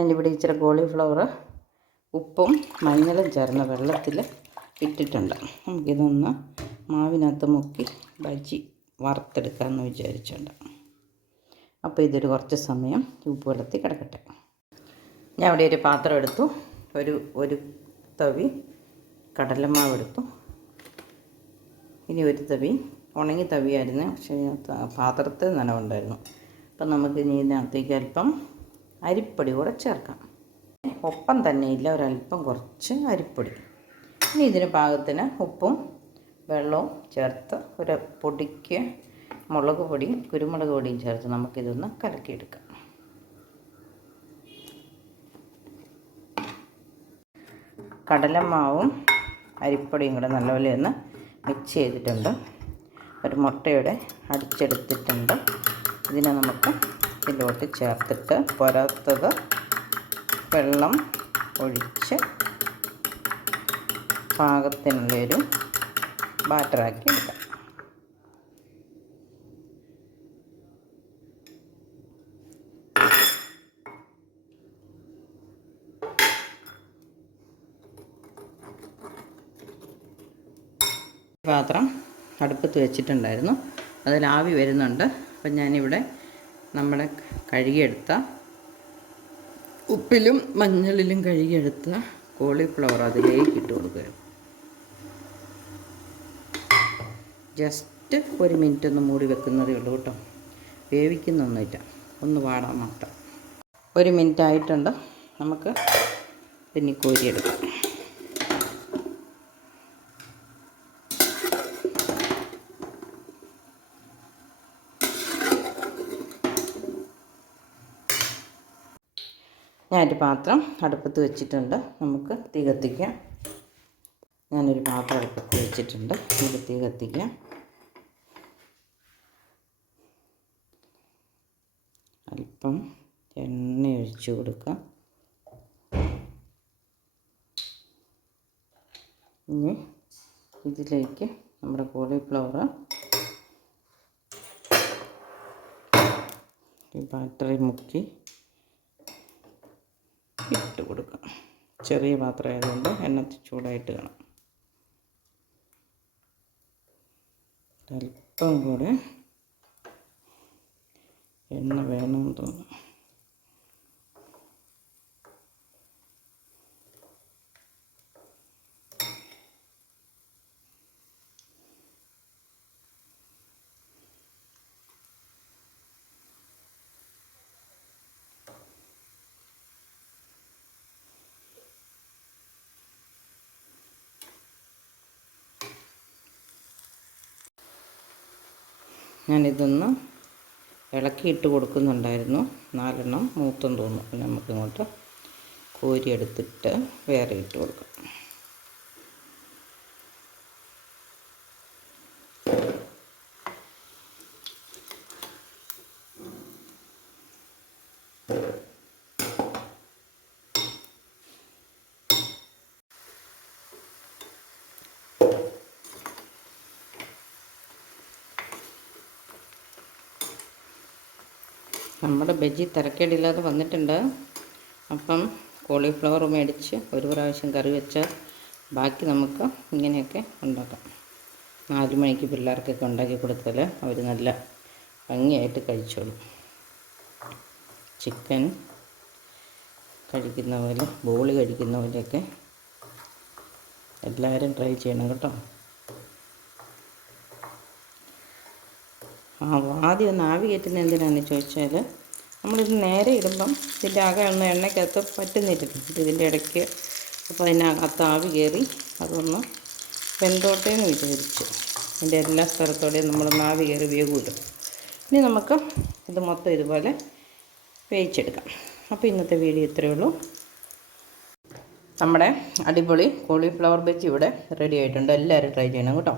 ഞാനിവിടെ ഇച്ചിരി കോളിഫ്ലവർ ഉപ്പും മഞ്ഞളും ചേർന്ന വെള്ളത്തിൽ ഇട്ടിട്ടുണ്ട്. നമുക്കിതൊന്ന് മാവിനകത്ത് മുക്കി ബജി വറുത്തെടുക്കാമെന്ന് വിചാരിച്ചുണ്ട് അപ്പോൾ ഇതൊരു കുറച്ച് സമയം ഉപ്പ് വെള്ളത്തിൽ കിടക്കട്ടെ. ഞാൻ ഇവിടെ ഒരു പാത്രം എടുത്തു. ഒരു ഒരു തവി കടലമാവ് എടുത്തു. ഇനി ഒരു തവി ഉണങ്ങി തവിയായിരുന്നു. പക്ഷേ പാത്രത്തിൽ നനവുണ്ടായിരുന്നു. അപ്പം നമുക്ക് ഇനി ഇതിനകത്തേക്ക് അല്പം അരിപ്പൊടി കൂടെ ചേർക്കാം. ഒപ്പം തന്നെ ഇല്ല ഒരല്പം കുറച്ച് അരിപ്പൊടി. ഇനി ഇതിന് പാകത്തിന് ഉപ്പും വെള്ളവും ചേർത്ത് ഒരു പൊടിക്ക് മുളക് പൊടിയും കുരുമുളക് പൊടിയും ചേർത്ത് നമുക്കിതൊന്ന് കലക്കിയെടുക്കാം. കടലമാവും അരിപ്പൊടിയും കൂടെ നല്ലപോലെ ഒന്ന് മിക്സ് ചെയ്തിട്ടുണ്ട്. ഒരു മുട്ടയുടെ അടിച്ചെടുത്തിട്ടുണ്ട്. ഇതിനെ നമുക്ക് ഇതിലോട്ട് ചേർത്തിട്ട് പുരത്തത് വെള്ളം ഒഴിച്ച് പാകത്തിനുള്ളൊരു ബാറ്ററാക്കി എടുക്കാം. പാത്രം അടുപ്പത്ത് വെച്ചിട്ടുണ്ടായിരുന്നു. അതിൽ ആവി വരുന്നുണ്ട്. അപ്പം ഞാനിവിടെ നമ്മുടെ കഴുകിയെടുത്ത ഉപ്പിലും മഞ്ഞളിലും കഴുകിയെടുത്ത കോളിഫ്ലവർ അതിലേക്ക് ഇട്ട് കൊടുക്കുക ജസ്റ്റ് ഒരു മിനിറ്റ് ഒന്ന് മൂടി വെക്കുന്നതേ ഉള്ളൂ കേട്ടോ. വേവിക്കുന്നൊന്നുമില്ല ഒന്ന് വാടാൻ മാത്രം. ഒരു മിനിറ്റ് ആയിട്ടുണ്ട്. നമുക്ക് പിന്നെ കോരിയെടുക്കാം ഞാനൊരു പാത്രം അടുപ്പത്ത് വെച്ചിട്ടുണ്ട്. നമുക്ക് തീ കത്തിക്കാം. ഞാനൊരു പാത്രം അടുപ്പത്ത് വെച്ചിട്ടുണ്ട്. നമുക്ക് തീ കത്തിക്കാം. അല്പം എണ്ണ ഒഴിച്ചു കൊടുക്കാം. ഇനി ഇതിലേക്ക് നമ്മുടെ കോളിഫ്ലവർ ബാറ്ററി മുക്കി ഇട്ട് കൊടുക്കാം ചെറിയ പാത്രം ആയതുകൊണ്ട് എണ്ണ ചൂടായിട്ട് കാണാം. അല്പം കൂടെ എണ്ണ വേണമെന്ന് തോന്നുന്നു. ഞാനിതൊന്ന് ഇളക്കിയിട്ട് കൊടുക്കുന്നുണ്ടായിരുന്നു. നാലെണ്ണം മൂത്തം തോന്നും പിന്നെ നമുക്കിങ്ങോട്ട് കോരിയെടുത്തിട്ട് വേറെ ഇട്ട് കൊടുക്കാം. നമ്മുടെ ബജി തിരക്കേടില്ലാതെ വന്നിട്ടുണ്ട്. അപ്പം കോളിഫ്ലവർ മേടിച്ച് ഒരു പ്രാവശ്യം കറി വെച്ചാൽ ബാക്കി നമുക്ക് ഇങ്ങനെയൊക്കെ ഉണ്ടാക്കാം. നാല് മണിക്ക് പിള്ളേർക്കൊക്കെ ഉണ്ടാക്കി കൊടുത്താൽ അവർ നല്ല ഭംഗിയായിട്ട് കഴിച്ചോളും. ചിക്കൻ കഴിക്കുന്ന പോലെ ബോളി കഴിക്കുന്ന പോലെയൊക്കെ എല്ലാവരും ട്രൈ ചെയ്യണം കേട്ടോ. ആദ്യം ഒന്ന് ആവി കയറ്റുന്നത് എന്തിനാണെന്ന് ചോദിച്ചാൽ നമ്മളിത് നേരെ ഇടുമ്പം ഇതിന്റെ ആകെ ഒന്ന് എണ്ണയ്ക്കകത്ത് പറ്റുന്നില്ല ഇതിന്റെ ഇടയ്ക്ക് അപ്പോൾ അതിനകത്ത് ആവി കയറി അതൊന്ന് വെന്തോട്ടെ എന്ന് വിചാരിച്ചു അതിന്റെ എല്ലാ സ്ഥലത്തോടെയും നമ്മളൊന്ന് ആവി കയറി വേഗമിടും ഇനി നമുക്ക് ഇത് മൊത്തം ഇതുപോലെ വേവിച്ചെടുക്കാം. അപ്പോൾ ഇന്നത്തെ വീഡിയോ ഇത്രയേ ഉള്ളൂ. നമ്മുടെ അടിപൊളി കോളിഫ്ലവർ ബജി ഇവിടെ റെഡി ആയിട്ടുണ്ട്. എല്ലാവരും ട്രൈ ചെയ്യണം കേട്ടോ.